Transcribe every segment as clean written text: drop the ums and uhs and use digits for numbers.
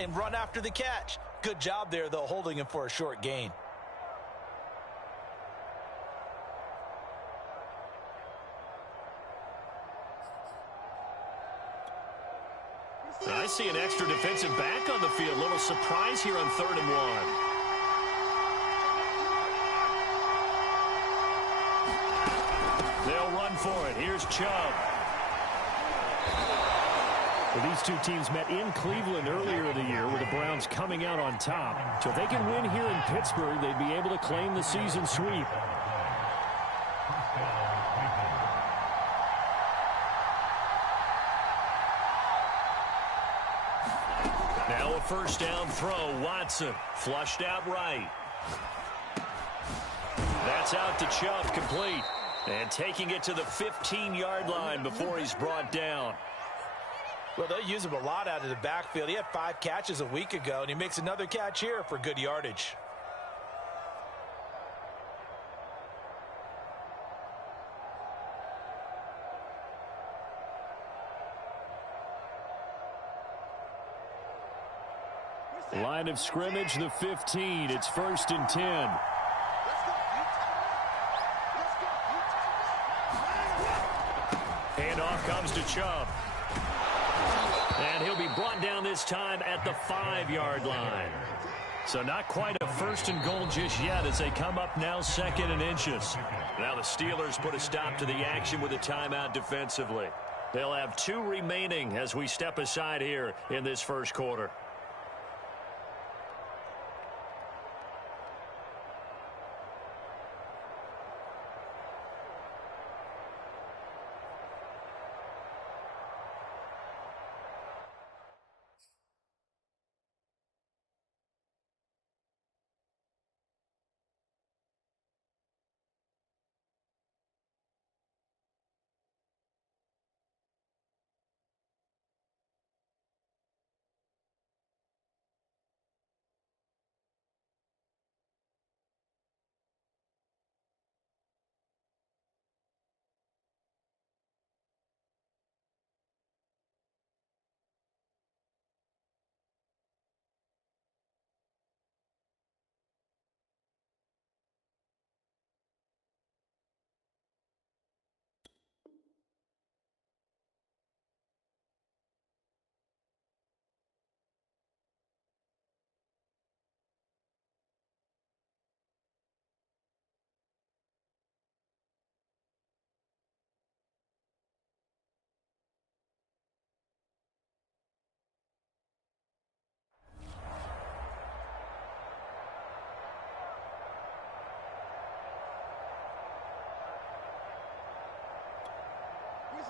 and run after the catch. Good job there, though, holding him for a short gain. I see an extra defensive back on the field. A little surprise here on 3rd and 1. They'll run for it. Here's Chubb. Well, these two teams met in Cleveland earlier in the year with the Browns coming out on top. So if they can win here in Pittsburgh, they'd be able to claim the season sweep. Now a first down throw. Watson flushed out right. That's out to Chubb, complete. And taking it to the 15-yard line before he's brought down. Well, they use him a lot out of the backfield. He had 5 catches a week ago, and he makes another catch here for good yardage. Line of scrimmage, the 15. It's 1st and 10. Handoff comes to Chubb. And he'll be brought down this time at the 5-yard line. So not quite a 1st and goal just yet as they come up now 2nd and inches. Now the Steelers put a stop to the action with a timeout defensively. They'll have 2 remaining as we step aside here in this first quarter.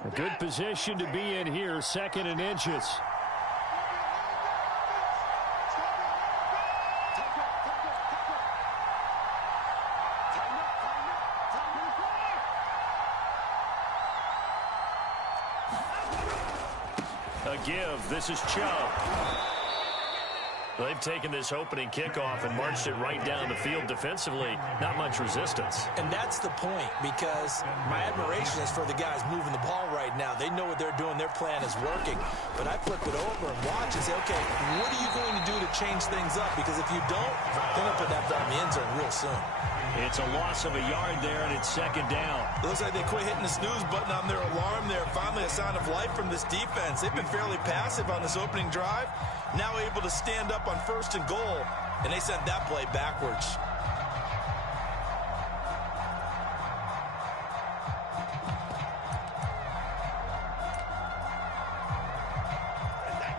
A good position to be in here, 2nd and inches. A give. This is Chubb. They've taken this opening kickoff and marched it right down the field defensively. Not much resistance. And that's the point, because my admiration is for the guys moving the ball right now. They know what they're doing. Their plan is working. But I flip it over and watch and say, okay, what are you going to do to change things up? Because if you don't, they're going to put that ball in the end zone real soon. It's a loss of a yard there, and it's 2nd down. It looks like they quit hitting the snooze button on their alarm there. Finally a sign of life from this defense. They've been fairly passive on this opening drive. Now able to stand up on 1st and goal, and they sent that play backwards.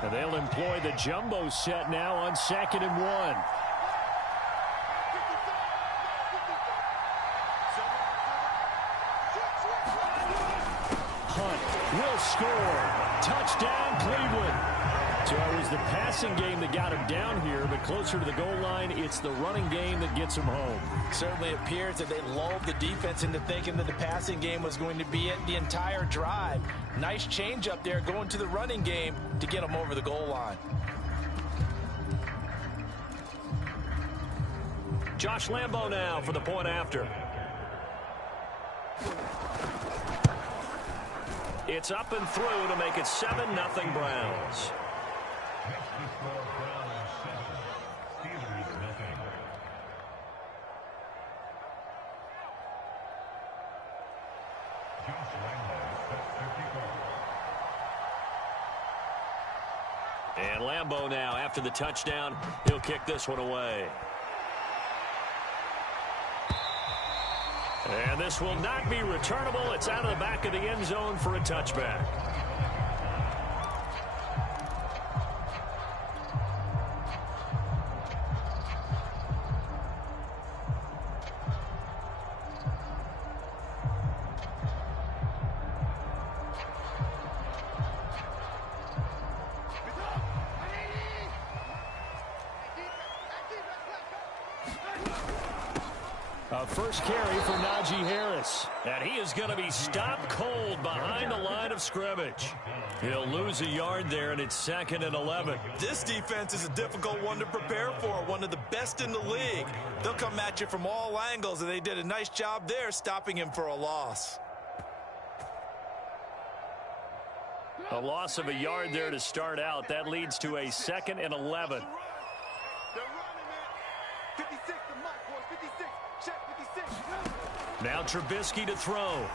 And they'll employ the jumbo set now on 2nd and 1. Hunt will score. Touchdown, Cleveland. So it was the passing game that got him down here, but closer to the goal line, it's the running game that gets him home. Certainly appears that they lulled the defense into thinking that the passing game was going to be it the entire drive. Nice change up there going to the running game to get them over the goal line. Josh Lambo now for the point after. It's up and through to make it 7-0 Browns. And Lambeau now, after the touchdown, he'll kick this one away. And this will not be returnable. It's out of the back of the end zone for a touchback. First carry for Najee Harris. And he is going to be stopped cold behind the line of scrimmage. He'll lose a yard there, and it's 2nd and 11. This defense is a difficult one to prepare for, one of the best in the league. They'll come at you from all angles, and they did a nice job there stopping him for a loss. A loss of a yard there to start out. That leads to a 2nd and 11. Now Trubisky to throw.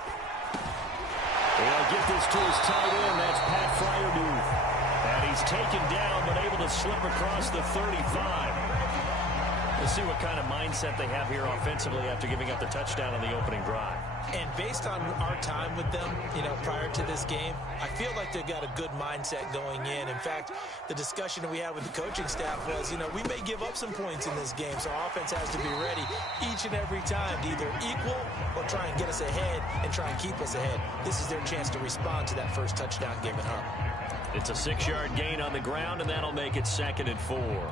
He'll get this to his tight end. That's Pat Freiermuth. And he's taken down but able to slip across the 35. We'll see what kind of mindset they have here offensively after giving up the touchdown on the opening drive. And based on our time with them, prior to this game, I feel like they've got a good mindset going in. In fact, the discussion that we had with the coaching staff was, we may give up some points in this game, so our offense has to be ready each and every time to either equal or try and get us ahead and try and keep us ahead. This is their chance to respond to that first touchdown given up. It's a 6-yard gain on the ground, and that'll make it 2nd and 4.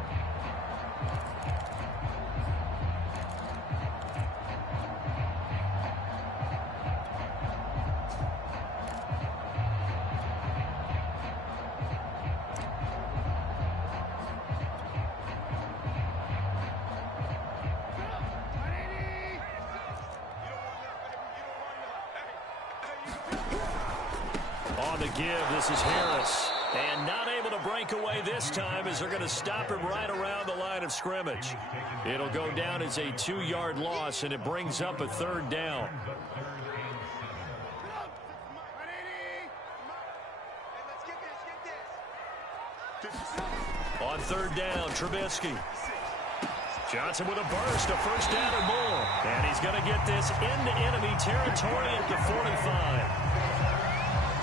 On the give, this is Harris. And not able to break away this time as they're going to stop him right around the line of scrimmage. It'll go down as a 2-yard loss, and it brings up a 3rd down. On 3rd down, Trubisky. Johnson with a burst, a first down or more. And he's going to get this into enemy territory at the 45.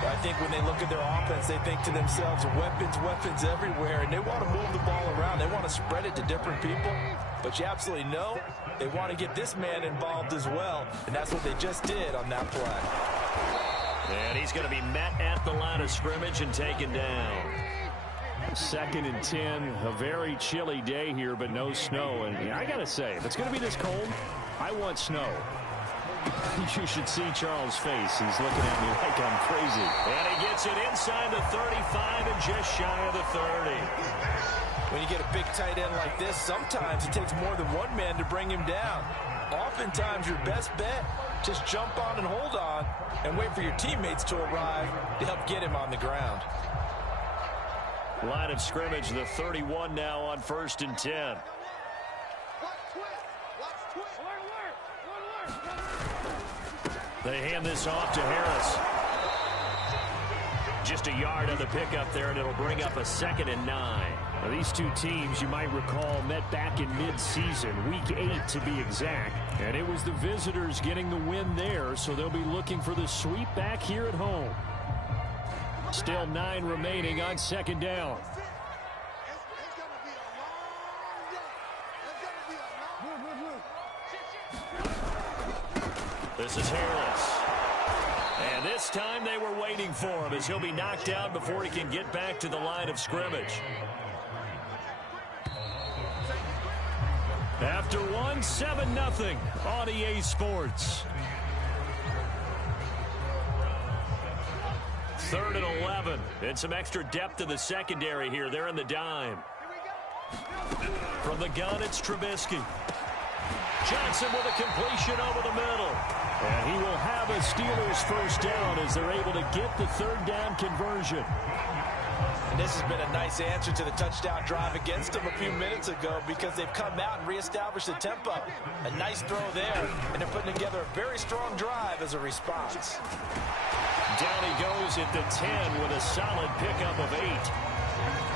I think when they look at their offense, they think to themselves, weapons everywhere, and they want to move the ball around. They want to spread it to different people, but you absolutely know they want to get this man involved as well, and that's what they just did on that play. And he's going to be met at the line of scrimmage and taken down. 2nd and 10, a very chilly day here, but no snow. And I got to say, if it's going to be this cold, I want snow. You should see Charles' face. He's looking at me like I'm crazy. And he gets it inside the 35 and just shy of the 30. When you get a big tight end like this, sometimes it takes more than one man to bring him down. Oftentimes, your best bet, just jump on and hold on and wait for your teammates to arrive to help get him on the ground. Line of scrimmage, the 31 now on 1st and 10. They hand this off to Harris. Just a yard on the pickup there, and it'll bring up a 2nd and 9. Now, these two teams, you might recall, met back in mid-season, week 8 to be exact. And it was the visitors getting the win there, so they'll be looking for the sweep back here at home. Still 9 remaining on 2nd down. This is Harris. And this time they were waiting for him as he'll be knocked out before he can get back to the line of scrimmage. After one, 7-0 on EA Sports. 3rd and 11. And some extra depth in the secondary here. They're in the dime. From the gun, it's Trubisky. Johnson with a completion over the middle. And he will have a Steelers first down as they're able to get the 3rd down conversion. And this has been a nice answer to the touchdown drive against them a few minutes ago because they've come out and reestablished the tempo. A nice throw there, and they're putting together a very strong drive as a response. Down he goes at the 10 with a solid pickup of 8.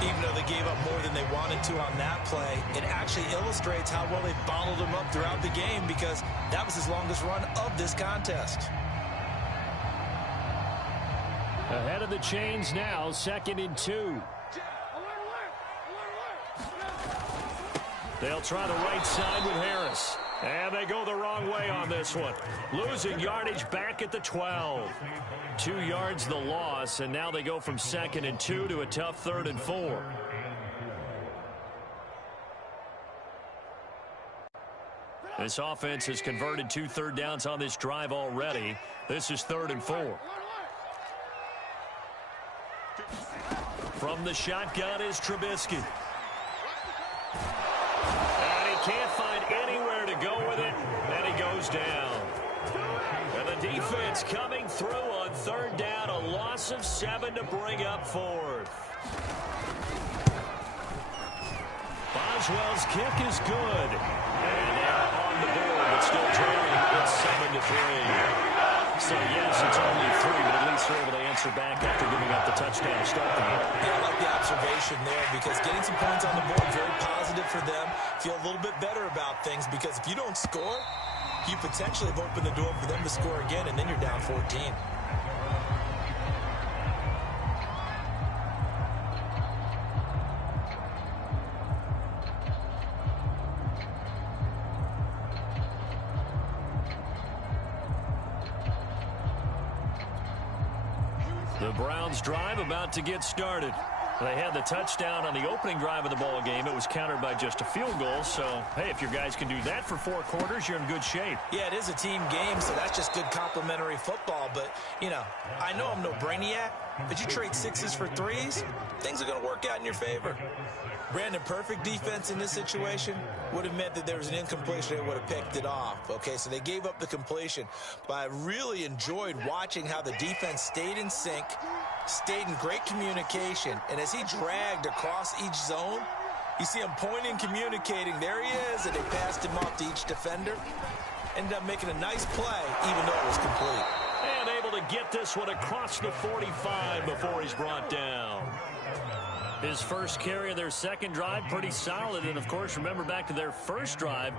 Even though they gave up more than they wanted to on that play, it actually illustrates how well they bottled him up throughout the game because that was his longest run of this contest. Ahead of the chains now, 2nd and 2. They'll try the right side with Harris. And they go the wrong way on this one. Losing yardage back at the 12. 2 yards the loss, and now they go from 2nd and 2 to a tough 3rd and 4. This offense has converted 2 third downs on this drive already. This is 3rd and 4. From the shotgun is Trubisky. And he can't find anywhere to go with it, and he goes down. And the defense coming through on 3rd down, a loss of 7 to bring up 4th. Boswell's kick is good. And they're on the board, but still trailing. It's 7-3. So, yes, it's only 3, but at least they're able to answer back after giving up the touchdown to start the game. Yeah, I like the observation there because getting some points on the board, very positive for them. Feel a little bit better about things because if you don't score, you potentially have opened the door for them to score again, and then you're down 14. The Browns drive about to get started. They had the touchdown on the opening drive of the ball game. It was countered by just a field goal. So, hey, if your guys can do that for 4 quarters, you're in good shape. Yeah, it is a team game, so that's just good complimentary football. But, you know, I know I'm no brainiac, but you trade 6s for 3s, things are going to work out in your favor. Brandon, perfect defense in this situation would have meant that there was an incompletion. They would have picked it off. Okay, so they gave up the completion. But I really enjoyed watching how the defense stayed in sync, stayed in great communication. And as he dragged across each zone, you see him pointing, communicating. There he is, and they passed him off to each defender. Ended up making a nice play, even though it was complete. And able to get this one across the 45 before he's brought down. His first carry of their second drive, pretty solid. And, of course, remember back to their first drive,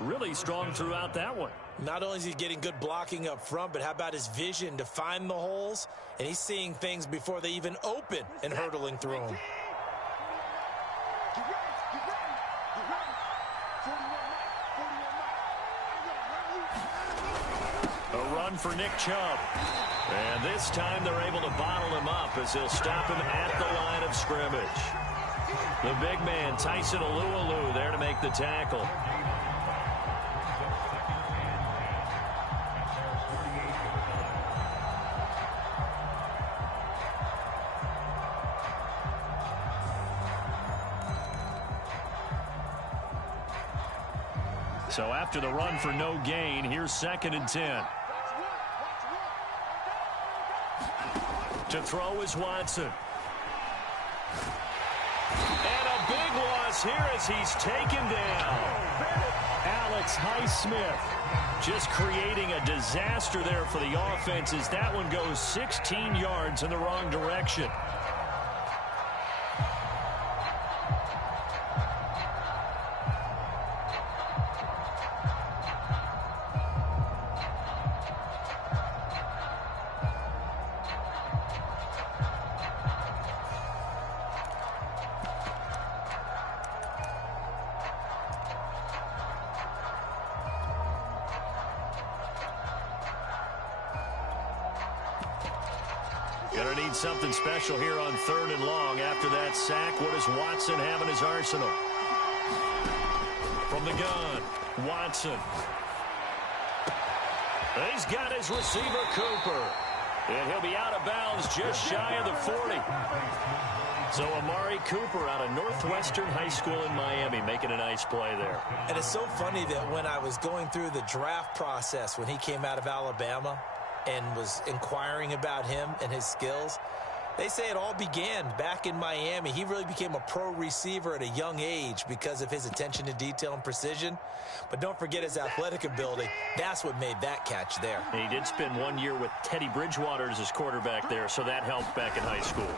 really strong throughout that one. Not only is he getting good blocking up front, but how about his vision to find the holes? And he's seeing things before they even open and hurtling through them. A run for Nick Chubb. And this time they're able to bottle him up as they'll stop him at the line of scrimmage. The big man, Tyson Alualu, there to make the tackle. So after the run for no gain, here's 2nd and 10. To throw is Watson. And a big loss here as he's taken down. Alex Highsmith just creating a disaster there for the offense as that one goes 16 yards in the wrong direction. Gonna need something special here on 3rd and long. After that sack, what does Watson have in his arsenal? From the gun, Watson. He's got his receiver, Cooper. And he'll be out of bounds just shy of the 40. So Amari Cooper out of Northwestern High School in Miami making a nice play there. And it's so funny that when I was going through the draft process when he came out of Alabama and was inquiring about him and his skills, They say it all began back in Miami. He really became a pro receiver at a young age because of his attention to detail and precision. But don't forget his athletic ability. That's what made that catch there. And he did spend 1 year with Teddy Bridgewater as his quarterback there, so that helped back in high school.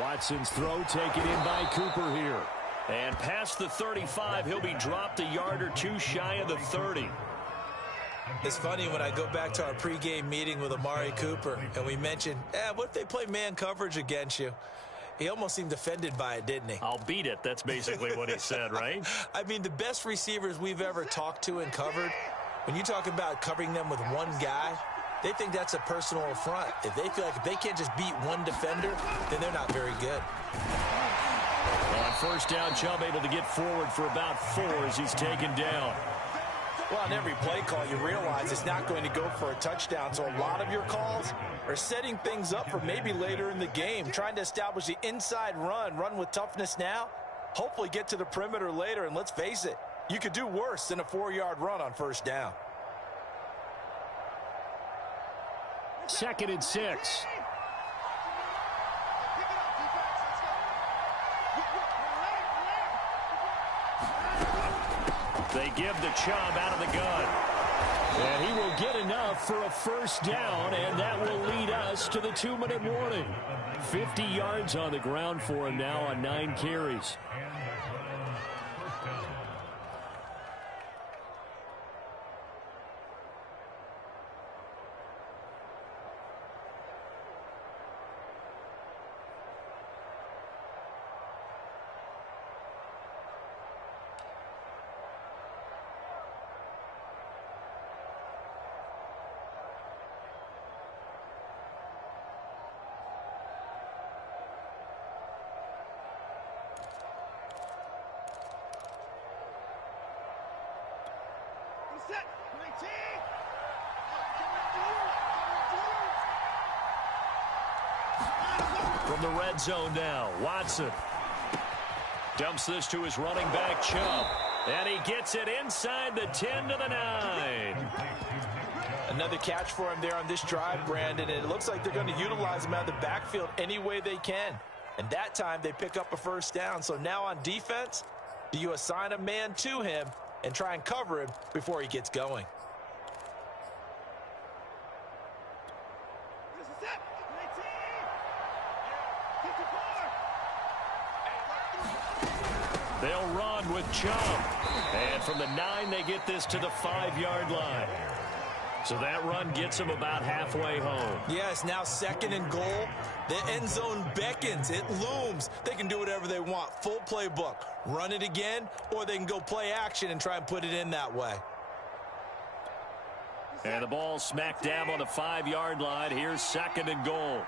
Watson's throw taken in by Cooper here. And past the 35, he'll be dropped a yard or two shy of the 30. It's funny when I go back to our pregame meeting with Amari Cooper and we mentioned, what if they play man coverage against you? He almost seemed offended by it, didn't he? I'll beat it. That's basically what he said, right? I mean, the best receivers we've ever talked to and covered, when you talk about covering them with one guy, they think that's a personal affront. If they feel like if they can't just beat one defender, then they're not very good. On first down, Chubb able to get forward for about 4 as he's taken down. Well, on every play call, you realize it's not going to go for a touchdown. So a lot of your calls are setting things up for maybe later in the game, trying to establish the inside run with toughness now, hopefully get to the perimeter later. And let's face it, you could do worse than a 4-yard run on first down. 2nd and 6. They give the Chubb out of the gun. And he will get enough for a first down, and that will lead us to the 2-minute warning. 50 yards on the ground for him now on 9 carries. From the red zone now, Watson dumps this to his running back, Chubb. And he gets it inside the 10 to the 9. Another catch for him there on this drive, Brandon, and it looks like they're going to utilize him out of the backfield any way they can. And that time they pick up a first down. So now on defense, do you assign a man to him and try and cover him before he gets going? They'll run with Chubb. And from the 9, they get this to the 5-yard line. So that run gets them about halfway home. Yeah, it's now 2nd and goal. The end zone beckons. It looms. They can do whatever they want. Full playbook. Run it again, or they can go play action and try and put it in that way. And the ball smack dab on the 5-yard line. Here's 2nd and goal.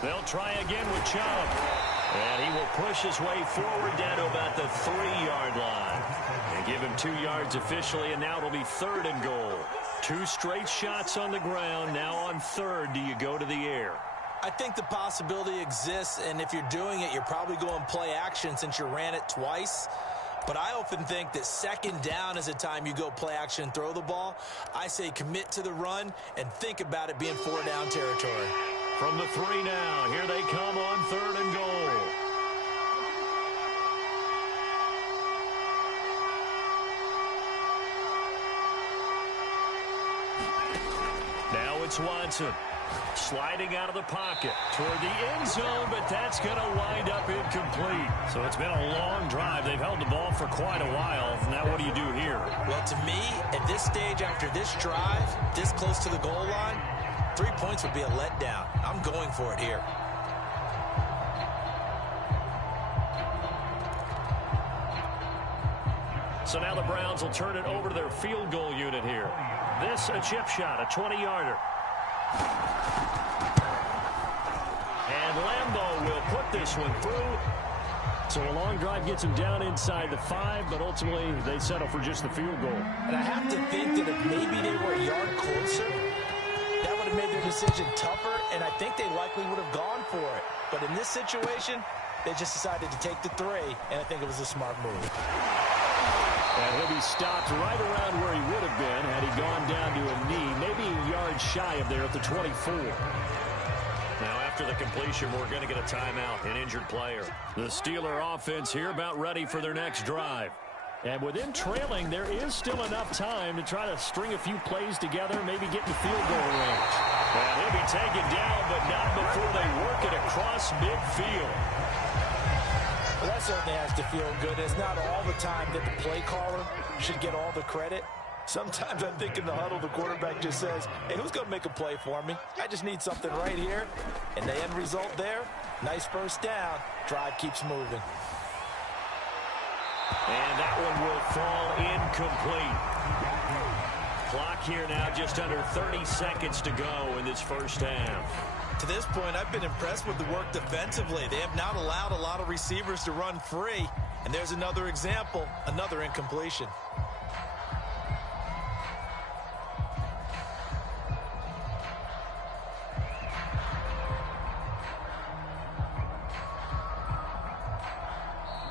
They'll try again with Chubb. And he will push his way forward down to about the 3-yard line. And give him 2 yards officially, and now it'll be 3rd and goal. 2 straight shots on the ground. Now on 3rd, do you go to the air? I think the possibility exists, and if you're doing it, you're probably going play action since you ran it twice. But I often think that 2nd down is a time you go play action and throw the ball. I say commit to the run and think about it being 4-down territory. From the 3 now, here they come on 3rd and goal. Now it's Watson. Sliding out of the pocket toward the end zone, but that's going to wind up incomplete. So it's been a long drive. They've held the ball for quite a while. Now what do you do here? Well, to me, at this stage after this drive, this close to the goal line, 3 points would be a letdown. I'm going for it here. So now the Browns will turn it over to their field goal unit here. This a chip shot, a 20-yarder. And Lambeau will put this one through. So a long drive gets him down inside the 5, but ultimately they settle for just the field goal. And I have to think that if maybe they were a yard closer, that would have made their decision tougher, and I think they likely would have gone for it. But in this situation, they just decided to take the 3, and I think it was a smart move. And he'll be stopped right around where he would have been had he gone down to a knee, maybe a yard shy of there at the 24. Now, after the completion, we're going to get a timeout, an injured player. The Steeler offense here about ready for their next drive. And with them trailing, there is still enough time to try to string a few plays together, maybe get in field goal range. And he'll be taken down, but not before they work it across midfield. Well, that certainly has to feel good. It's not all the time that the play caller should get all the credit. Sometimes I think in the huddle, the quarterback just says, hey, who's going to make a play for me? I just need something right here. And the end result there, nice first down. Drive keeps moving. And that one will fall incomplete. Clock here now just under 30 seconds to go in this first half. To this point, I've been impressed with the work defensively. They have not allowed a lot of receivers to run free. And there's another example, another incompletion.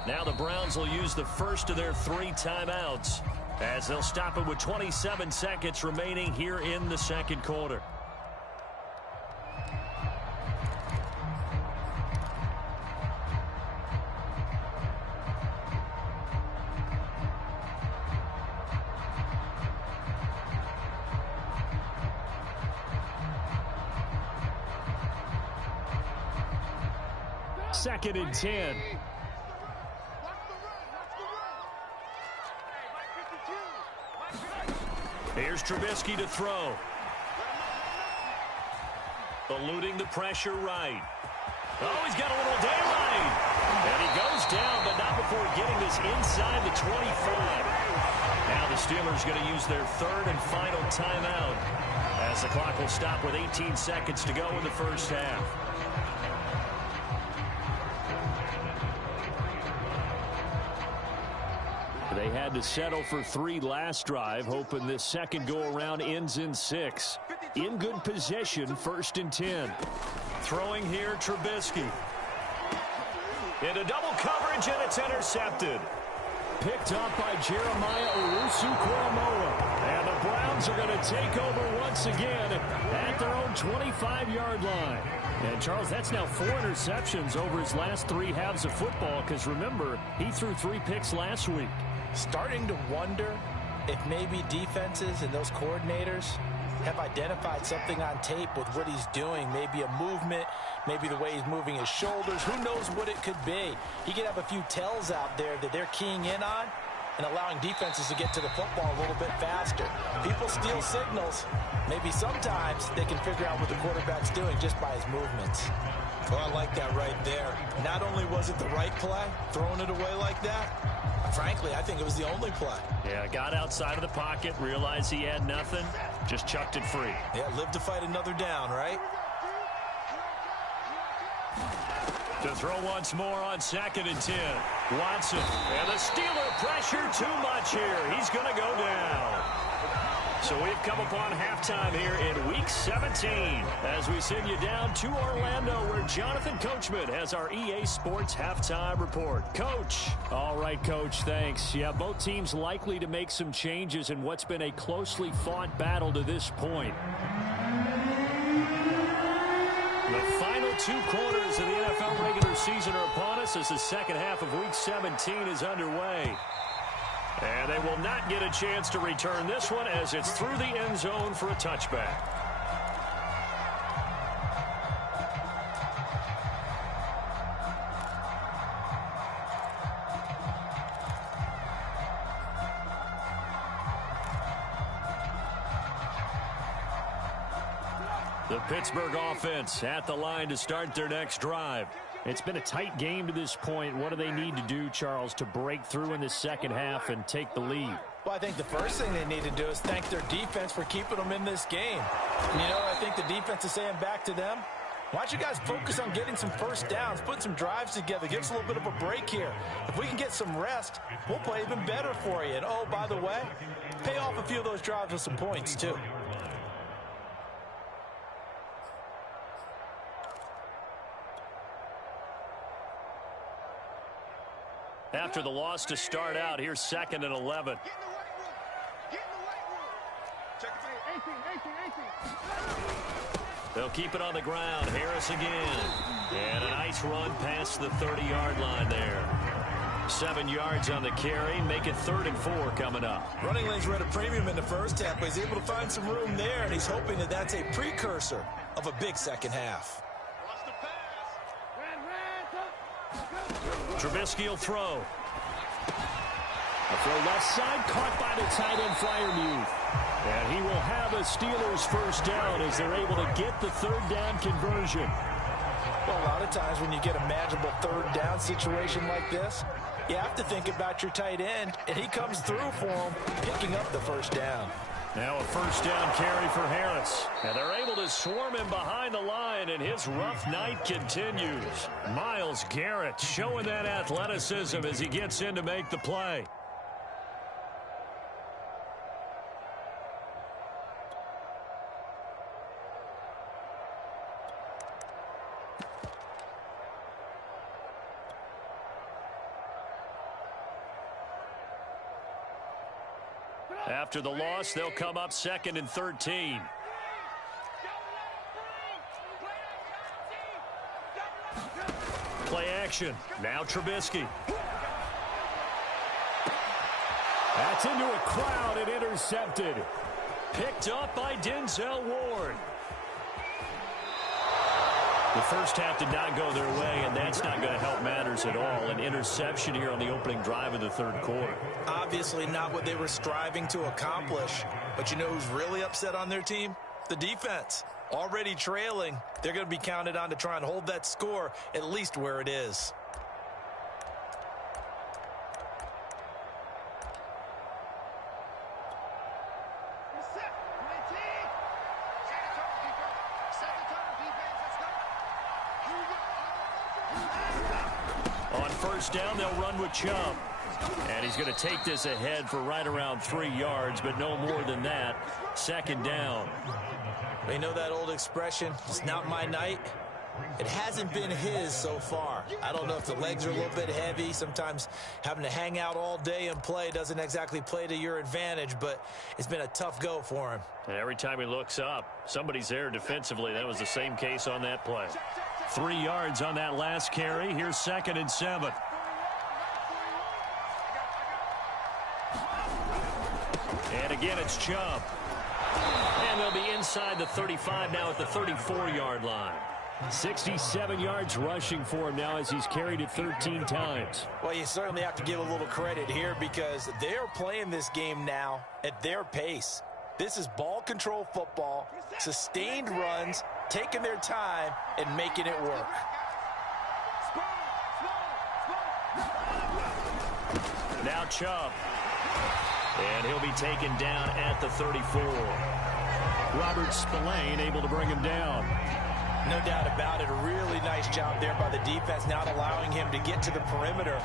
Now the Browns will use the first of their 3 timeouts as they'll stop it with 27 seconds remaining here in the second quarter. Second and 10. Here's Trubisky to throw. Eluding the pressure right. Oh, he's got a little daylight. And he goes down, but not before getting this inside the 25. Now the Steelers going to use their third and final timeout as the clock will stop with 18 seconds to go in the first half. They had to settle for 3 last drive, hoping this second go-around ends in 6. In good possession, first and 10. Throwing here, Trubisky. Into double coverage, and it's intercepted. Picked up by Jeremiah Owusu-Koramoah. And the Browns are going to take over once again at their own 25-yard line. And, Charles, that's now 4 interceptions over his last 3 halves of football, because, remember, he threw 3 picks last week. Starting to wonder if maybe defenses and those coordinators have identified something on tape with what he's doing. Maybe a movement, maybe the way he's moving his shoulders. Who knows what it could be? He could have a few tells out there that they're keying in on and allowing defenses to get to the football a little bit faster. People steal signals. Maybe sometimes they can figure out what the quarterback's doing just by his movements. Oh, I like that right there. Not only was it the right play, throwing it away like that, frankly, I think it was the only play. Yeah, got outside of the pocket, realized he had nothing, just chucked it free. Yeah, live to fight another down, right? To throw once more on second and 10. Watson. And the Steeler pressure too much here. He's going to go down. So we've come upon halftime here in Week 17 as we send you down to Orlando where Jonathan Coachman has our EA Sports Halftime Report. Coach. All right, Coach, thanks. Yeah, both teams likely to make some changes in what's been a closely fought battle to this point. The final 2 quarters of the NFL regular season are upon us as the second half of Week 17 is underway. And they will not get a chance to return this one as it's through the end zone for a touchback. The Pittsburgh offense at the line to start their next drive. It's been a tight game to this point. What do they need to do, Charles, to break through in the second half and take the lead? Well, I think the first thing they need to do is thank their defense for keeping them in this game. And, you know, I think the defense is saying back to them, why don't you guys focus on getting some first downs, put some drives together, give us a little bit of a break here. If we can get some rest, we'll play even better for you. And, oh, by the way, pay off a few of those drives with some points, too. After the loss to start out, here's 2nd and 11. They'll keep it on the ground. Harris again. And a nice run past the 30-yard line there. 7 yards on the carry. Make it 3rd and 4 coming up. Running lanes were at a premium in the first half, but he's able to find some room there, and he's hoping that that's a precursor of a big second half. Trubisky will throw. A throw left side, caught by the tight end Freiermuth. And he will have a Steelers first down as they're able to get the 3rd down conversion. Well, a lot of times when you get a manageable 3rd down situation like this, you have to think about your tight end, and he comes through for him, picking up the first down. Now a first down carry for Harris. And they're able to swarm him behind the line, and his rough night continues. Myles Garrett showing that athleticism as he gets in to make the play. After the loss, they'll come up 2nd and 13. Play action. Now Trubisky. That's into a crowd and intercepted. Picked up by Denzel Ward. The first half did not go their way, and that's not going to help matters at all. An interception here on the opening drive of the 3rd quarter. Obviously not what they were striving to accomplish. But you know who's really upset on their team? The defense. Already trailing. They're going to be counted on to try and hold that score at least where it is. On first down, they'll run with Chubb. And he's going to take this ahead for right around 3 yards, but no more than that. 2nd down. You know that old expression, it's not my night? It hasn't been his so far. I don't know if the legs are a little bit heavy. Sometimes having to hang out all day and play doesn't exactly play to your advantage, but it's been a tough go for him. And every time he looks up, somebody's there defensively. That was the same case on that play. 3 yards on that last carry. Here's 2nd and 7. And again, it's Chubb. And they'll be inside the 35 now at the 34-yard line. 67 yards rushing for him now as he's carried it 13 times. Well, you certainly have to give a little credit here because they're playing this game now at their pace. This is ball control football, sustained runs, taking their time, and making it work. Now Chubb. And he'll be taken down at the 34. Robert Spillane able to bring him down. No doubt about it. A really nice job there by the defense, not allowing him to get to the perimeter.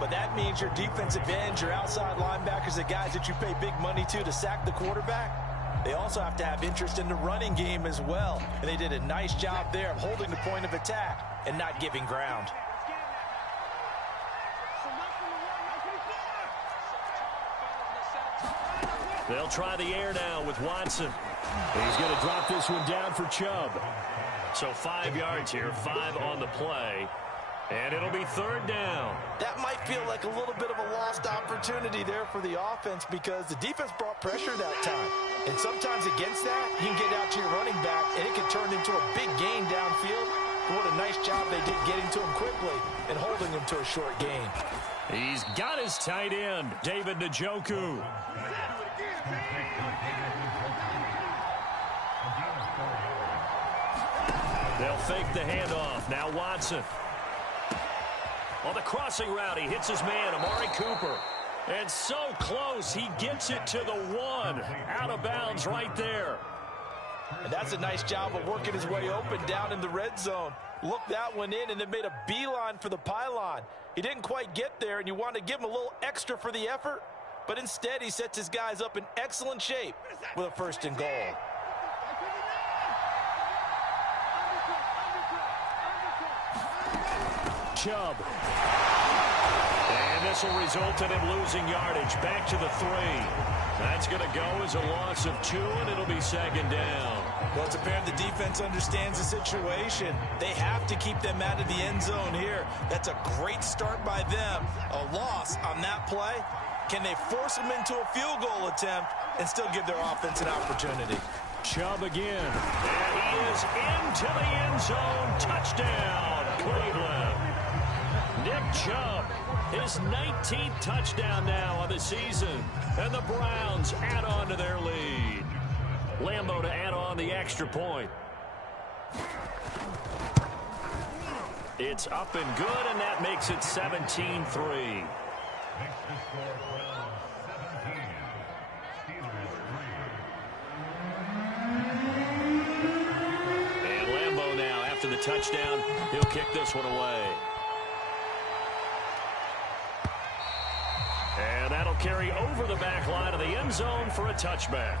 But that means your defensive ends, your outside linebackers, the guys that you pay big money to sack the quarterback, they also have to have interest in the running game as well. And they did a nice job there of holding the point of attack and not giving ground. They'll try the air now with Watson. He's going to drop this one down for Chubb. So 5 yards here, 5 on the play. And it'll be 3rd down. That might feel like a little bit of a lost opportunity there for the offense because the defense brought pressure that time. And sometimes against that, you can get out to your running back, and it can turn into a big gain downfield. What a nice job they did getting to him quickly and holding him to a short gain. He's got his tight end, David Njoku. They'll fake the handoff. Now Watson. On the crossing route, he hits his man, Amari Cooper. And so close, he gets it to the 1. Out of bounds right there. And that's a nice job of working his way open down in the red zone. Looked that one in and then made a beeline for the pylon. He didn't quite get there, and you want to give him a little extra for the effort. But instead, he sets his guys up in excellent shape with a 1st and goal. Chubb. And And this will result in him losing yardage. Back to the 3. That's going to go as a loss of 2, and it'll be second down. Well, it's apparent the defense understands the situation. They have to keep them out of the end zone here. That's a great start by them. A loss on that play. Can they force them into a field goal attempt and still give their offense an opportunity? Chubb again. And he is into the end zone. Touchdown, Cleveland. Nick Chubb, his 19th touchdown now on the season. And the Browns add on to their lead. Lambeau to add on the extra point. It's up and good, and that makes it 17-3. And Lambeau now, after the touchdown, he'll kick this one away. And that'll carry over the back line of the end zone for a touchback.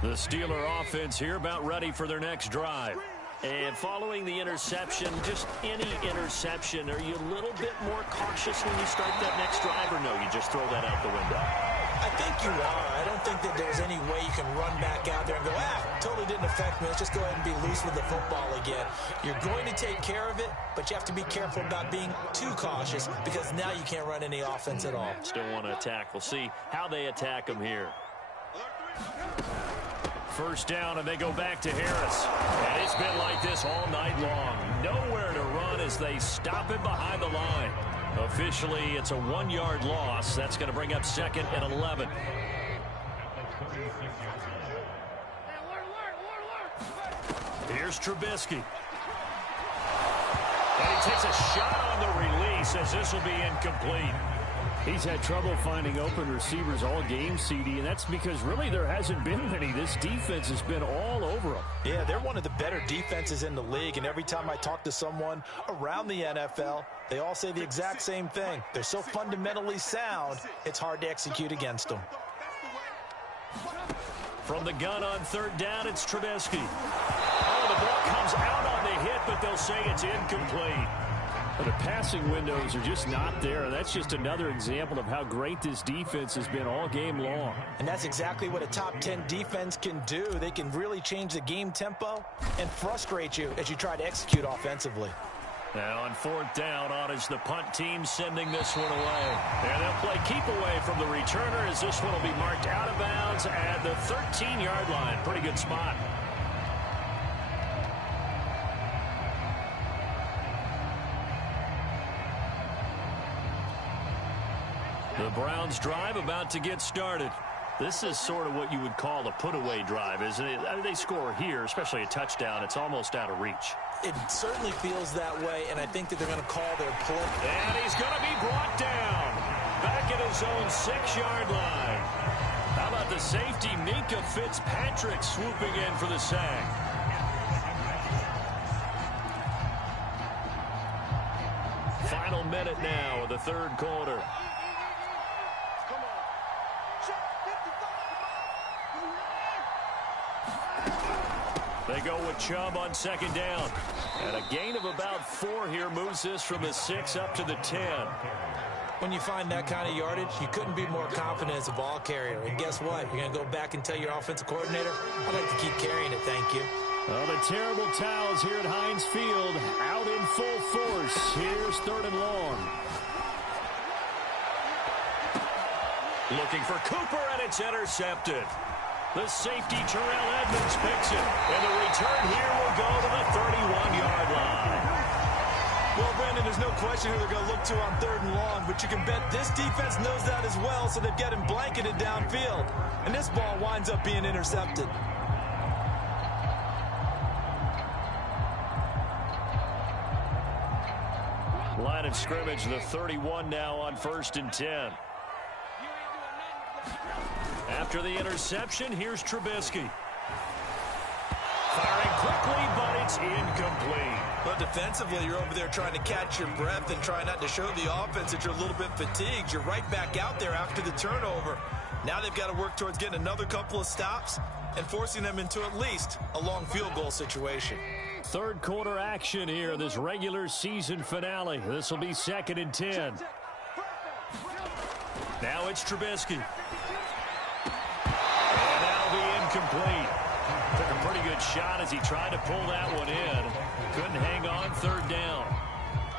The Steeler offense here about ready for their next drive. And following the interception, just any interception, are you a little bit more cautious when you start that next drive, or no, you just throw that out the window? I think you are. I don't think that there's any way you can run back out there and go, totally didn't affect me. Let's just go ahead and be loose with the football again. You're going to take care of it, but you have to be careful about being too cautious because now you can't run any offense at all. Still want to attack. We'll see how they attack them here. First down, and they go back to Harris. And it's been like this all night long. Nowhere to run as they stop him behind the line. Officially, it's a 1-yard loss. That's going to bring up second and 11. Here's Trubisky. And he takes a shot on the release as this will be incomplete. He's had trouble finding open receivers all game, CD, and that's because really there hasn't been many. This defense has been all over them. Yeah, they're one of the better defenses in the league, and every time I talk to someone around the NFL, they all say the exact same thing. They're so fundamentally sound, it's hard to execute against them. From the gun on third down, it's Trubisky. Oh, the ball comes out on the hit, but they'll say it's incomplete. The passing windows are just not there. That's just another example of how great this defense has been all game long. And that's exactly what a top 10 defense can do. They can really change the game tempo and frustrate you as you try to execute offensively. Now on fourth down, on is the punt team sending this one away. And they'll play keep away from the returner as this one will be marked out of bounds at the 13-yard line. Pretty good spot. The Browns drive about to get started. This is sort of what you would call a put-away drive, isn't it? I mean, they score here, especially a touchdown. It's almost out of reach. It certainly feels that way, and I think that they're going to call their play. And he's going to be brought down back at his own 6-yard line. How about the safety, Minkah Fitzpatrick, swooping in for the sack. Final minute now of the third quarter. They go with Chubb on second down. And a gain of about 4 here moves this from the 6 up to the 10. When you find that kind of yardage, you couldn't be more confident as a ball carrier. And guess what? You're going to go back and tell your offensive coordinator, I'd like to keep carrying it, thank you. Well, the terrible towels here at Heinz Field out in full force. Here's third and long. Looking for Cooper, and it's intercepted. The safety, Terrell Edmonds, picks it. And the return here will go to the 31-yard line. Well, Brandon, there's no question who they're going to look to on third and long, but you can bet this defense knows that as well, so they've got him blanketed downfield. And this ball winds up being intercepted. Line of scrimmage, the 31 now on 1st and 10. After the interception, here's Trubisky. Firing quickly, but it's incomplete. Well, defensively, you're over there trying to catch your breath and try not to show the offense that you're a little bit fatigued. You're right back out there after the turnover. Now they've got to work towards getting another couple of stops and forcing them into at least a long field goal situation. Third quarter action here, this regular season finale. This will be 2nd and 10. Now it's Trubisky. And that'll be incomplete. Took a pretty good shot as he tried to pull that one in. Couldn't hang on, 3rd down.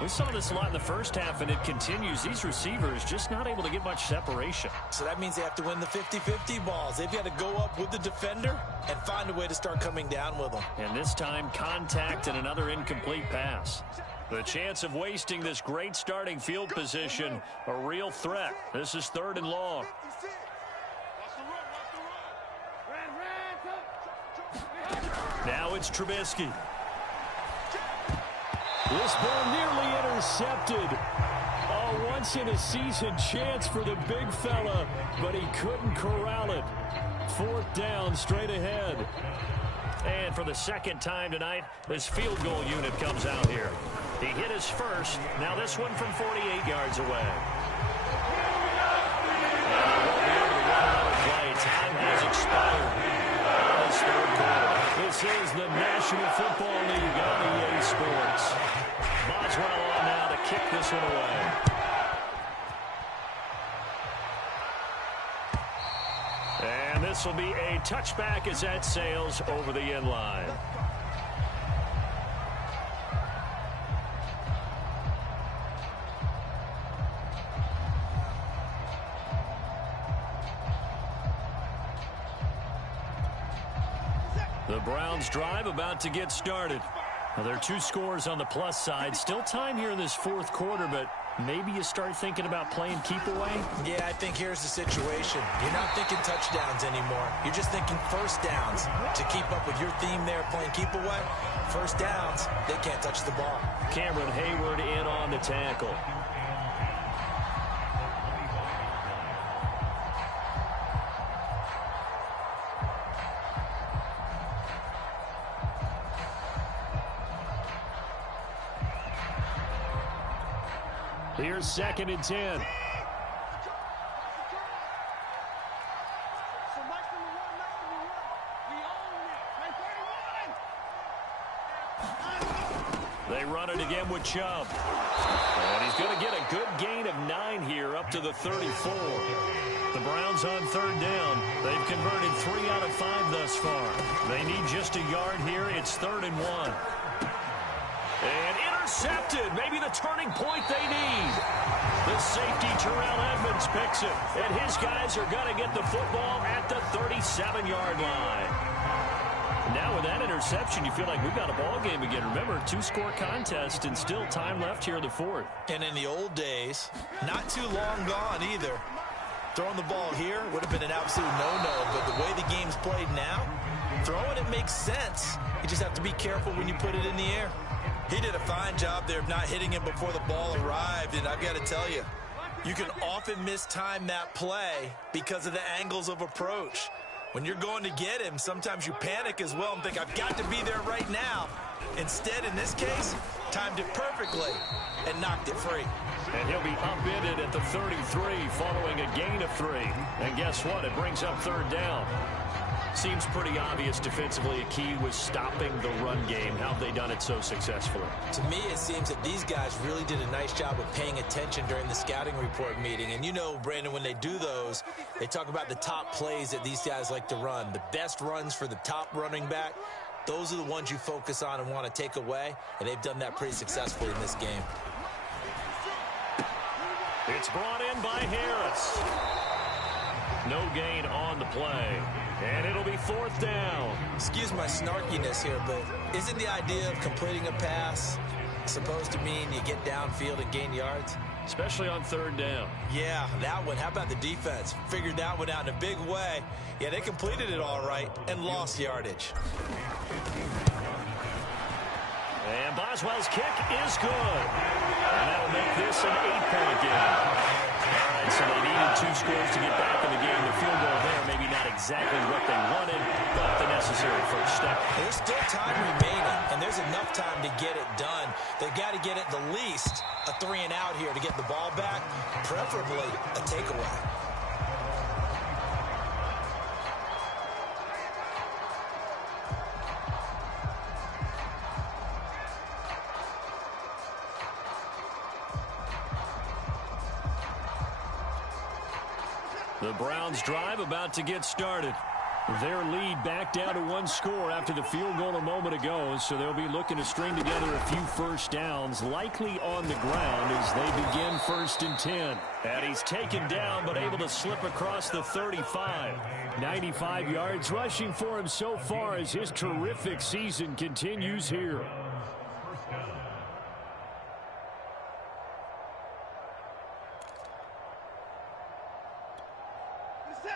We saw this a lot in the first half, and it continues. These receivers just not able to get much separation. So that means they have to win the 50-50 balls. They've got to go up with the defender and find a way to start coming down with them. And this time, contact and another incomplete pass. The chance of wasting this great starting field position, a real threat. This is 3rd and long. Now it's Trubisky. This ball nearly intercepted. A once-in-a-season chance for the big fella, but he couldn't corral it. 4th down, straight ahead. And for the 2nd time tonight, this field goal unit comes out here. He hit his first. Now this one from 48 yards away. And he won't be able to run another play. Time has expired. This 3rd quarter. This is the National Football League on EA Sports. Boswell on now to kick this one away. And this will be a touchback as that sails over the end line. The Browns drive about to get started. Now, there are 2 scores on the plus side. Still time here in this 4th quarter, but maybe you start thinking about playing keep away? Yeah, I think here's the situation. You're not thinking touchdowns anymore. You're just thinking first downs. To keep up with your theme there, playing keep away, first downs, they can't touch the ball. Cameron Hayward in on the tackle. Here's 2nd and 10. They run it again with Chubb. And he's going to get a good gain of 9 here up to the 34. The Browns on 3rd down. They've converted 3 out of 5 thus far. They need just a yard here. It's 3rd and 1. And intercepted. Maybe the turning point they need. The safety, Terrell Edmonds, picks it. And his guys are going to get the football at the 37-yard line. Now with that interception, you feel like we've got a ball game again. Remember, 2-score contest and still time left here in the 4th. And in the old days, not too long gone either. Throwing the ball here would have been an absolute no-no, but the way the game's played now, throwing it makes sense. You just have to be careful when you put it in the air. He did a fine job there of not hitting it before the ball arrived, and I've got to tell you, you can often mistime that play because of the angles of approach. When you're going to get him, sometimes you panic as well and think, I've got to be there right now. Instead, in this case, timed it perfectly and knocked it free. And he'll be upended at the 33 following a gain of 3. And guess what? It brings up 3rd down. Seems pretty obvious defensively a key was stopping the run game. How have they done it so successfully? To me, it seems that these guys really did a nice job of paying attention during the scouting report meeting. And you know, Brandon, when they do those, they talk about the top plays that these guys like to run. The best runs for the top running back, those are the ones you focus on and want to take away. And they've done that pretty successfully in this game. It's brought in by Harris. No gain on the play. And it'll be 4th down. Excuse my snarkiness here, but isn't the idea of completing a pass supposed to mean you get downfield and gain yards? Especially on 3rd down. Yeah, that one. How about the defense? Figured that one out in a big way. Yeah, they completed it all right and lost yardage. And Boswell's kick is good. And that'll make this an 8-point game. All right. right, so they needed 2 scores to get back in the game. The field goal there, maybe not exactly what they wanted, but the necessary first step. There's still time remaining, and there's enough time to get it done. They've got to get at the least a 3-and-out here to get the ball back, preferably a takeaway. The Browns drive about to get started. Their lead back down to 1 score after the field goal a moment ago, so they'll be looking to string together a few first downs, likely on the ground as they begin 1st and 10. And he's taken down but able to slip across the 35. 95 yards rushing for him so far as his terrific season continues here.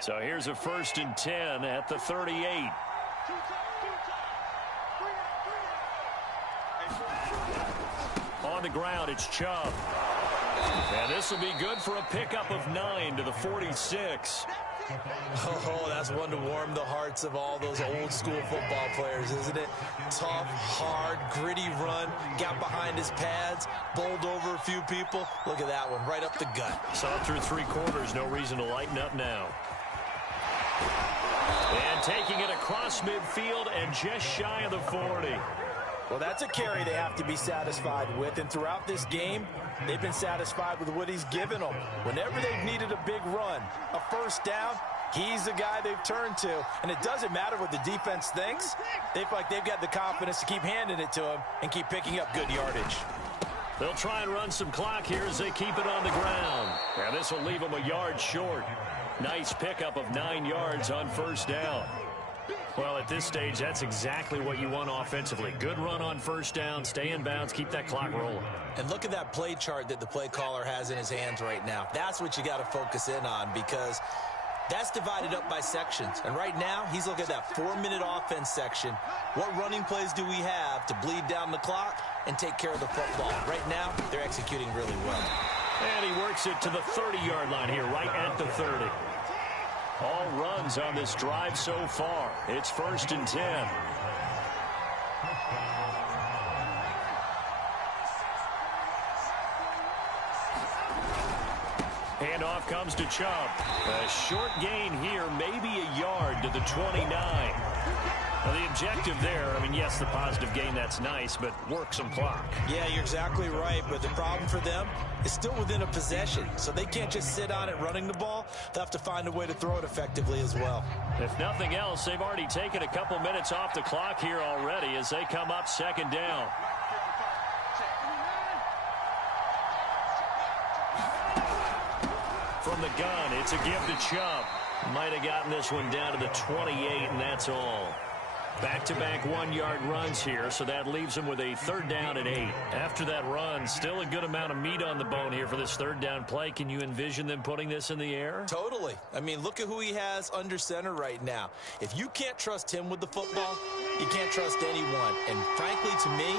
So here's a 1st and 10 at the 38. On the ground, it's Chubb. And this will be good for a pickup of 9 to the 46. Oh, that's one to warm the hearts of all those old school football players, isn't it? Tough, hard, gritty run, got behind his pads, bowled over a few people. Look at that one, right up the gut. Saw through 3 quarters, no reason to lighten up now. And taking it across midfield and just shy of the 40. Well, that's a carry they have to be satisfied with, and throughout this game, they've been satisfied with what he's given them. Whenever they've needed a big run, a first down, he's the guy they've turned to, and it doesn't matter what the defense thinks. They feel like they've got the confidence to keep handing it to him and keep picking up good yardage. They'll try and run some clock here as they keep it on the ground. And this will leave them a yard short. Nice pickup of 9 yards on first down. Well, at this stage, that's exactly what you want offensively. Good run on first down, stay in bounds, keep that clock rolling. And look at that play chart that the play caller has in his hands right now. That's what you got to focus in on, because that's divided up by sections. And right now, he's looking at that 4-minute offense section. What running plays do we have to bleed down the clock and take care of the football? Right now, they're executing really well. And he works it to the 30-yard line here, right at the 30. All runs on this drive so far. It's 1st and 10. Handoff comes to Chubb. A short gain here, maybe a yard to the 29. Well, the objective there, I mean, yes, the positive gain, that's nice, but work some clock. Yeah, you're exactly right, but the problem for them is still within a possession, so they can't just sit on it running the ball. They'll have to find a way to throw it effectively as well. If nothing else, they've already taken a couple minutes off the clock here already as they come up 2nd down. From the gun, it's a give to Chubb. Might have gotten this one down to the 28, and that's all. Back-to-back 1-yard runs here, so that leaves them with a 3rd down and 8. After that run, still a good amount of meat on the bone here for this 3rd down play. Can you envision them putting this in the air? Totally. I mean, look at who he has under center right now. If you can't trust him with the football, you can't trust anyone. And frankly, to me,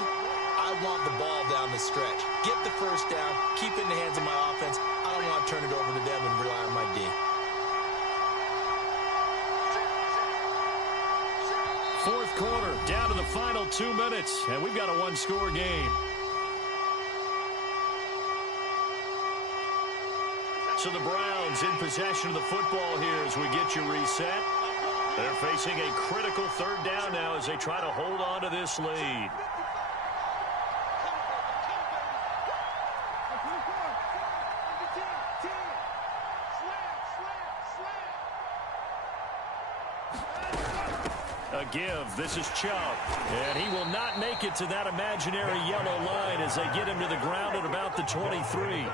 I want the ball down the stretch. Get the first down, keep it in the hands of my offense. I don't want to turn it over to them and rely on my D. Fourth quarter, down to the final 2 minutes, and we've got a 1-score game. So the Browns in possession of the football here as we get you reset. They're facing a critical 3rd down now as they try to hold on to this lead. A give. This is Chubb. And he will not make it to that imaginary yellow line as they get him to the ground at about the 23.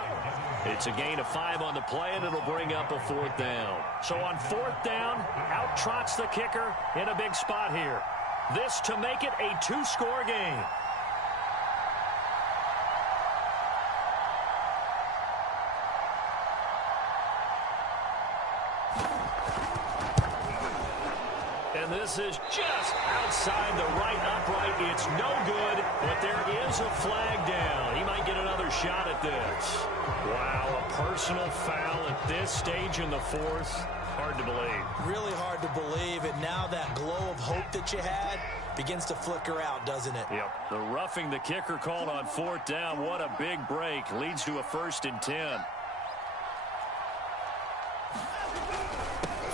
It's a gain of 5 on the play, and it'll bring up a 4th down. So on 4th down, out trots the kicker in a big spot here. This to make it a 2-score game. And this is just outside the right upright. It's no good, but there is a flag down. He might get another shot at this. Wow, a personal foul at this stage in the fourth. Hard to believe. Really hard to believe, and now that glow of hope that you had begins to flicker out, doesn't it? Yep. The roughing the kicker called on fourth down. What a big break. Leads to a 1st and 10.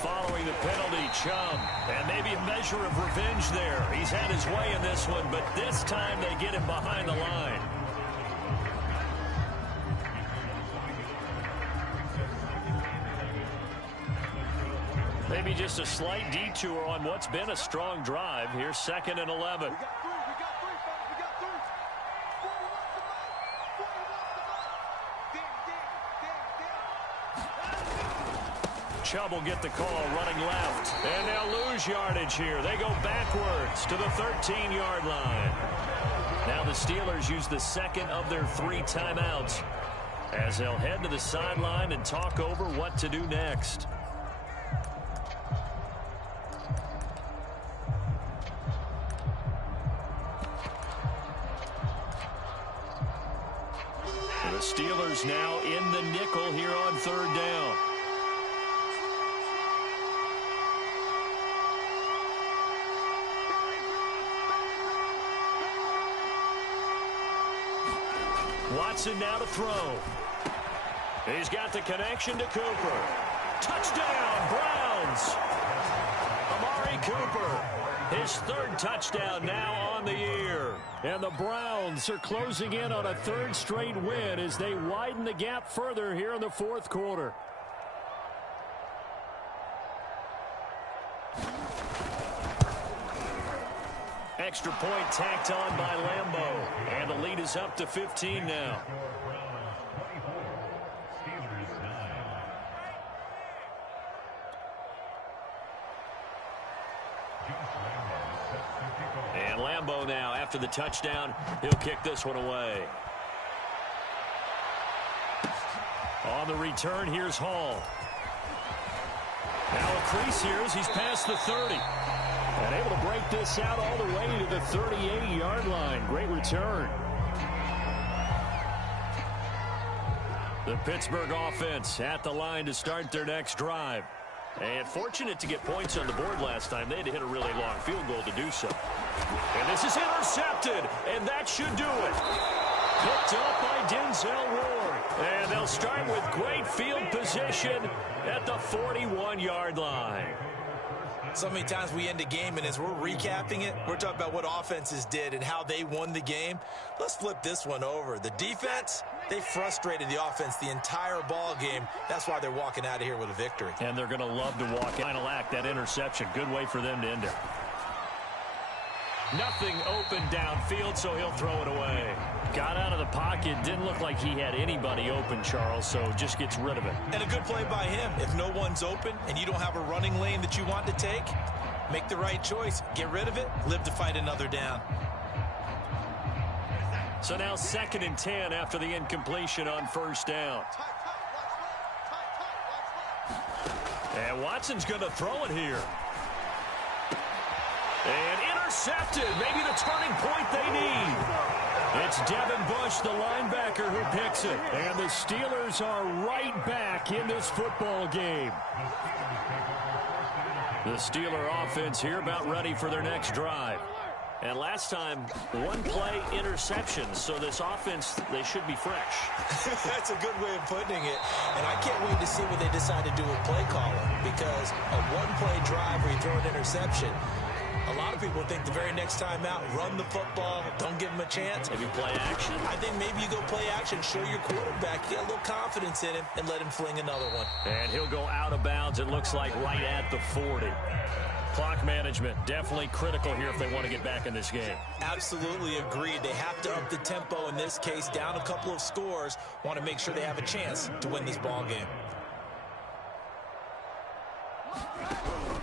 Following the penalty, Chubb. And maybe a measure of revenge there. He's had his way in this one, but this time they get him behind the line. Maybe just a slight detour on what's been a strong drive. Here's 2nd and 11. Chubb will get the call running left. And they'll lose yardage here. They go backwards to the 13-yard line. Now the Steelers use the 2nd of their 3 timeouts as they'll head to the sideline and talk over what to do next. The Steelers now in the nickel here on 3rd down. Watson now to throw. He's got the connection to Cooper. Touchdown, Browns. Amari Cooper, his 3rd touchdown now on the year. And the Browns are closing in on a 3rd straight win as they widen the gap further here in the 4th quarter. Extra point tacked on by Lambeau. And the lead is up to 15 now. And Lambeau now, after the touchdown, he'll kick this one away. On the return, here's Hall. Now a crease here as he's past the 30. And able to break this out all the way to the 38-yard line. Great return. The Pittsburgh offense at the line to start their next drive. And fortunate to get points on the board last time. They had to hit a really long field goal to do so. And this is intercepted, and that should do it. Picked up by Denzel Ward. And they'll start with great field position at the 41-yard line. So many times we end a game, and as we're recapping it, we're talking about what offenses did and how they won the game. Let's flip this one over. The defense, they frustrated the offense the entire ball game. That's why they're walking out of here with a victory. And they're going to love to walk. Final act, that interception. Good way for them to end it. Nothing open downfield, so he'll throw it away. Got out of the pocket. Didn't look like he had anybody open, Charles, so just gets rid of it. And a good play by him. If no one's open and you don't have a running lane that you want to take, make the right choice. Get rid of it. Live to fight another down. So now 2nd and 10 after the incompletion on 1st down. And Watson's going to throw it here. And intercepted. Maybe the turning point they need. It's Devin Bush, the linebacker, who picks it. And the Steelers are right back in this football game. The Steeler offense here about ready for their next drive. And last time, 1-play interceptions. So this offense, they should be fresh. That's a good way of putting it. And I can't wait to see what they decide to do with play calling. Because a 1-play drive where you throw an interception, a lot of people think the very next time out, run the football, don't give him a chance. Maybe play action. I think maybe you go play action, show your quarterback, get a little confidence in him, and let him fling another one. And he'll go out of bounds, it looks like, right at the 40. Clock management, definitely critical here if they want to get back in this game. Absolutely agreed. They have to up the tempo in this case, down a couple of scores, want to make sure they have a chance to win this ball game.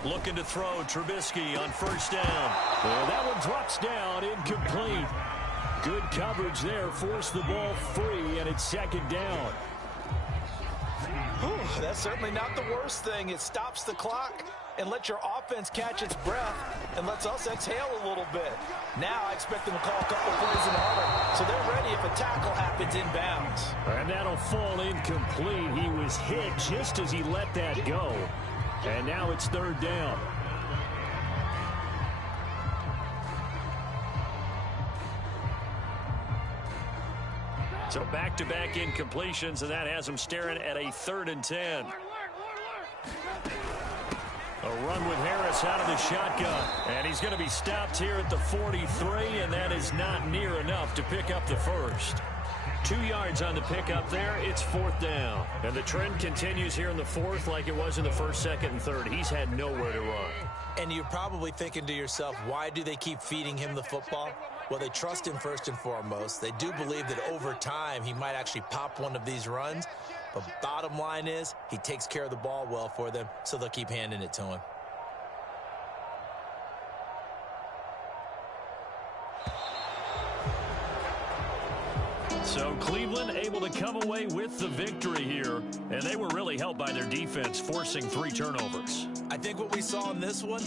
Looking to throw, Trubisky on 1st down. Well, that one drops down, incomplete. Good coverage there, forced the ball free, and it's 2nd down. That's certainly not the worst thing. It stops the clock, and let your offense catch its breath and lets us exhale a little bit. Now I expect them to call a couple plays in the huddle, so they're ready if a tackle happens inbounds. And that'll fall incomplete. He was hit just as he let that go. And now it's third down. So back-to-back incompletions, and that has him staring at a 3rd and 10. A run with Harris out of the shotgun. And he's going to be stopped here at the 43, and that is not near enough to pick up the first. 2 yards on the pickup there. It's 4th down. And the trend continues here in the 4th like it was in the 1st, 2nd, and 3rd. He's had nowhere to run. And you're probably thinking to yourself, why do they keep feeding him the football? Well, they trust him first and foremost. They do believe that over time he might actually pop one of these runs. But bottom line is he takes care of the ball well for them, so they'll keep handing it to him. So Cleveland able to come away with the victory here, and they were really helped by their defense forcing 3 turnovers. I think what we saw in this one,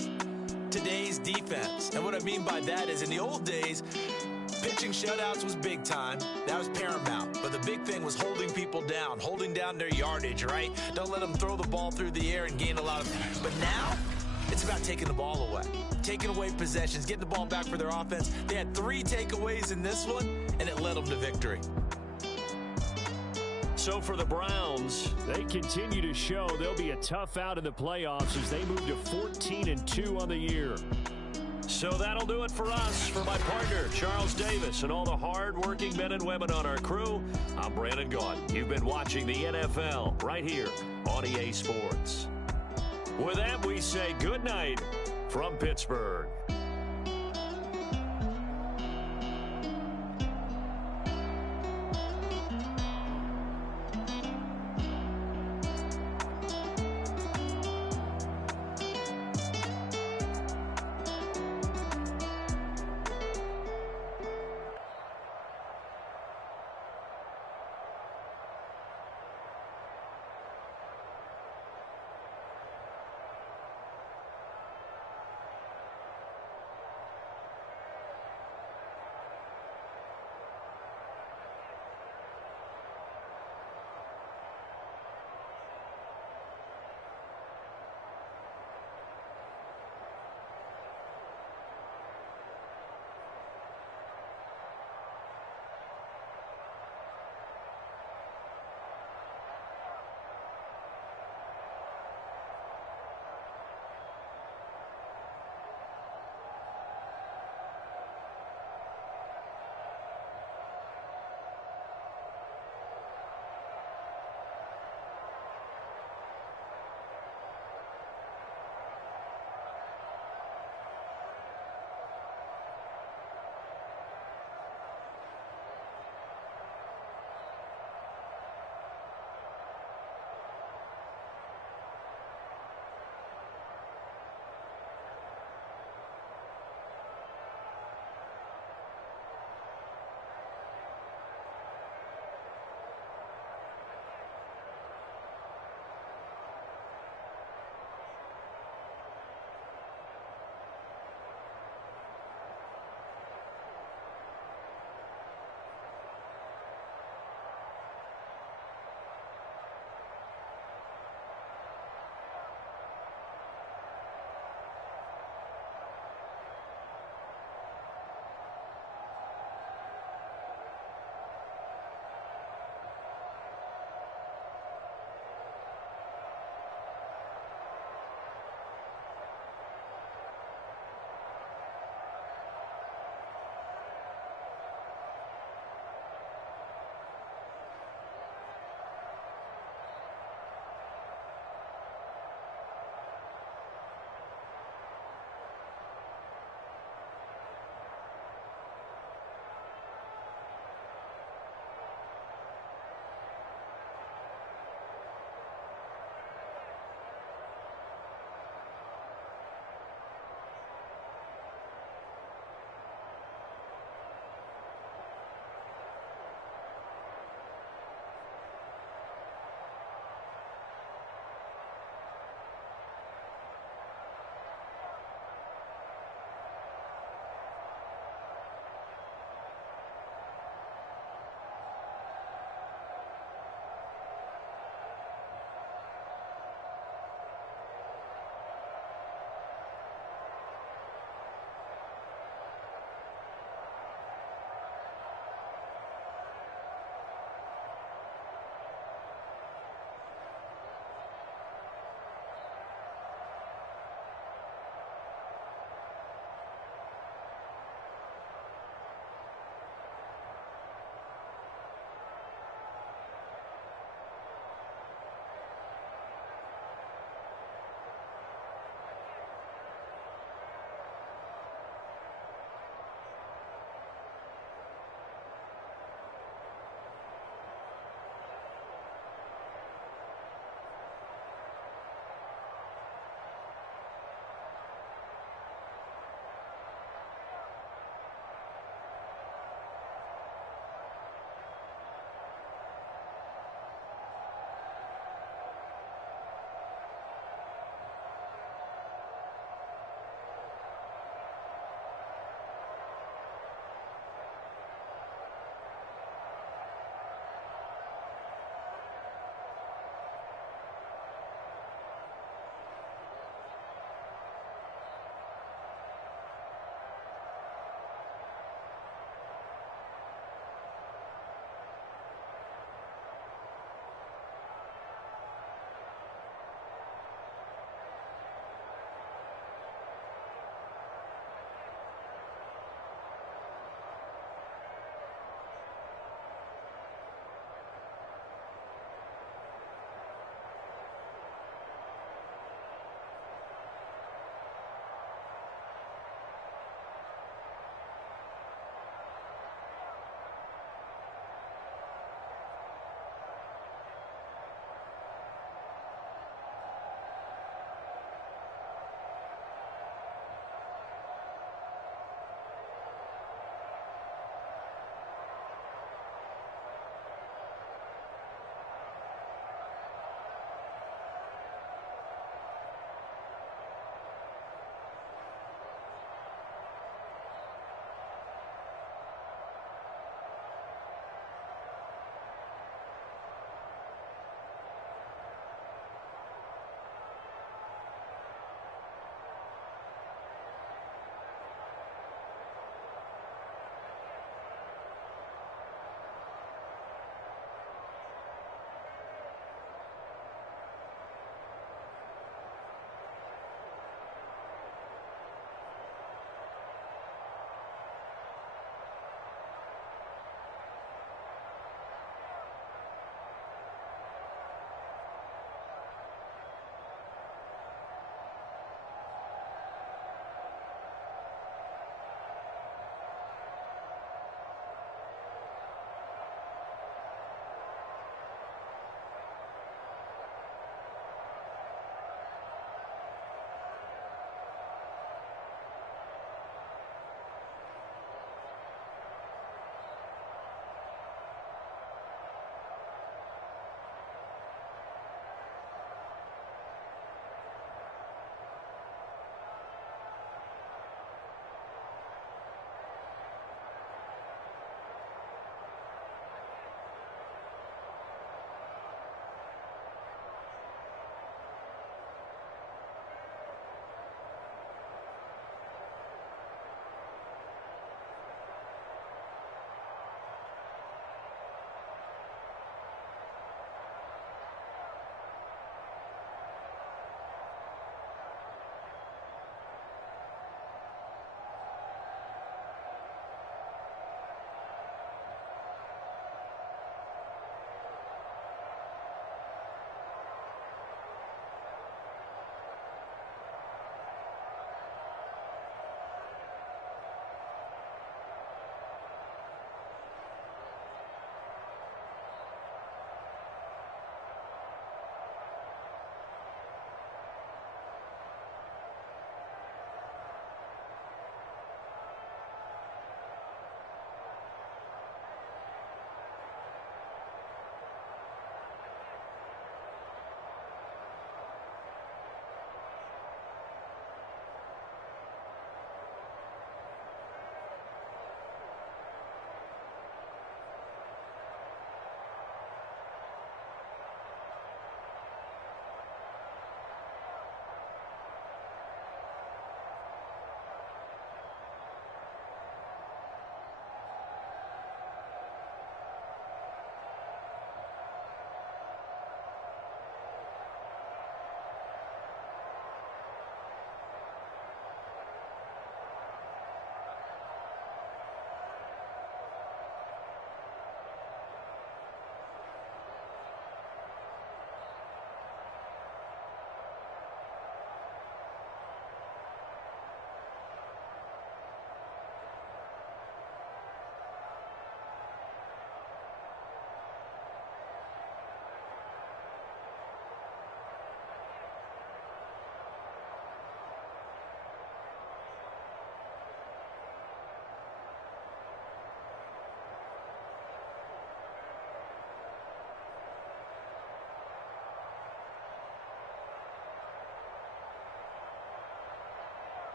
today's defense. And what I mean by that is in the old days, pitching shutouts was big time. That was paramount. But the big thing was holding people down, holding down their yardage, right? Don't let them throw the ball through the air and gain a lot of... But now, it's about taking the ball away. Taking away possessions, getting the ball back for their offense. They had 3 takeaways in this one, and it led them to victory. So for the Browns, they continue to show they'll be a tough out in the playoffs as they move to 14-2 on the year. So that'll do it for us. For my partner, Charles Davis, and all the hard-working men and women on our crew, I'm Brandon Gaudin. You've been watching the NFL right here on EA Sports. With that, we say good night from Pittsburgh.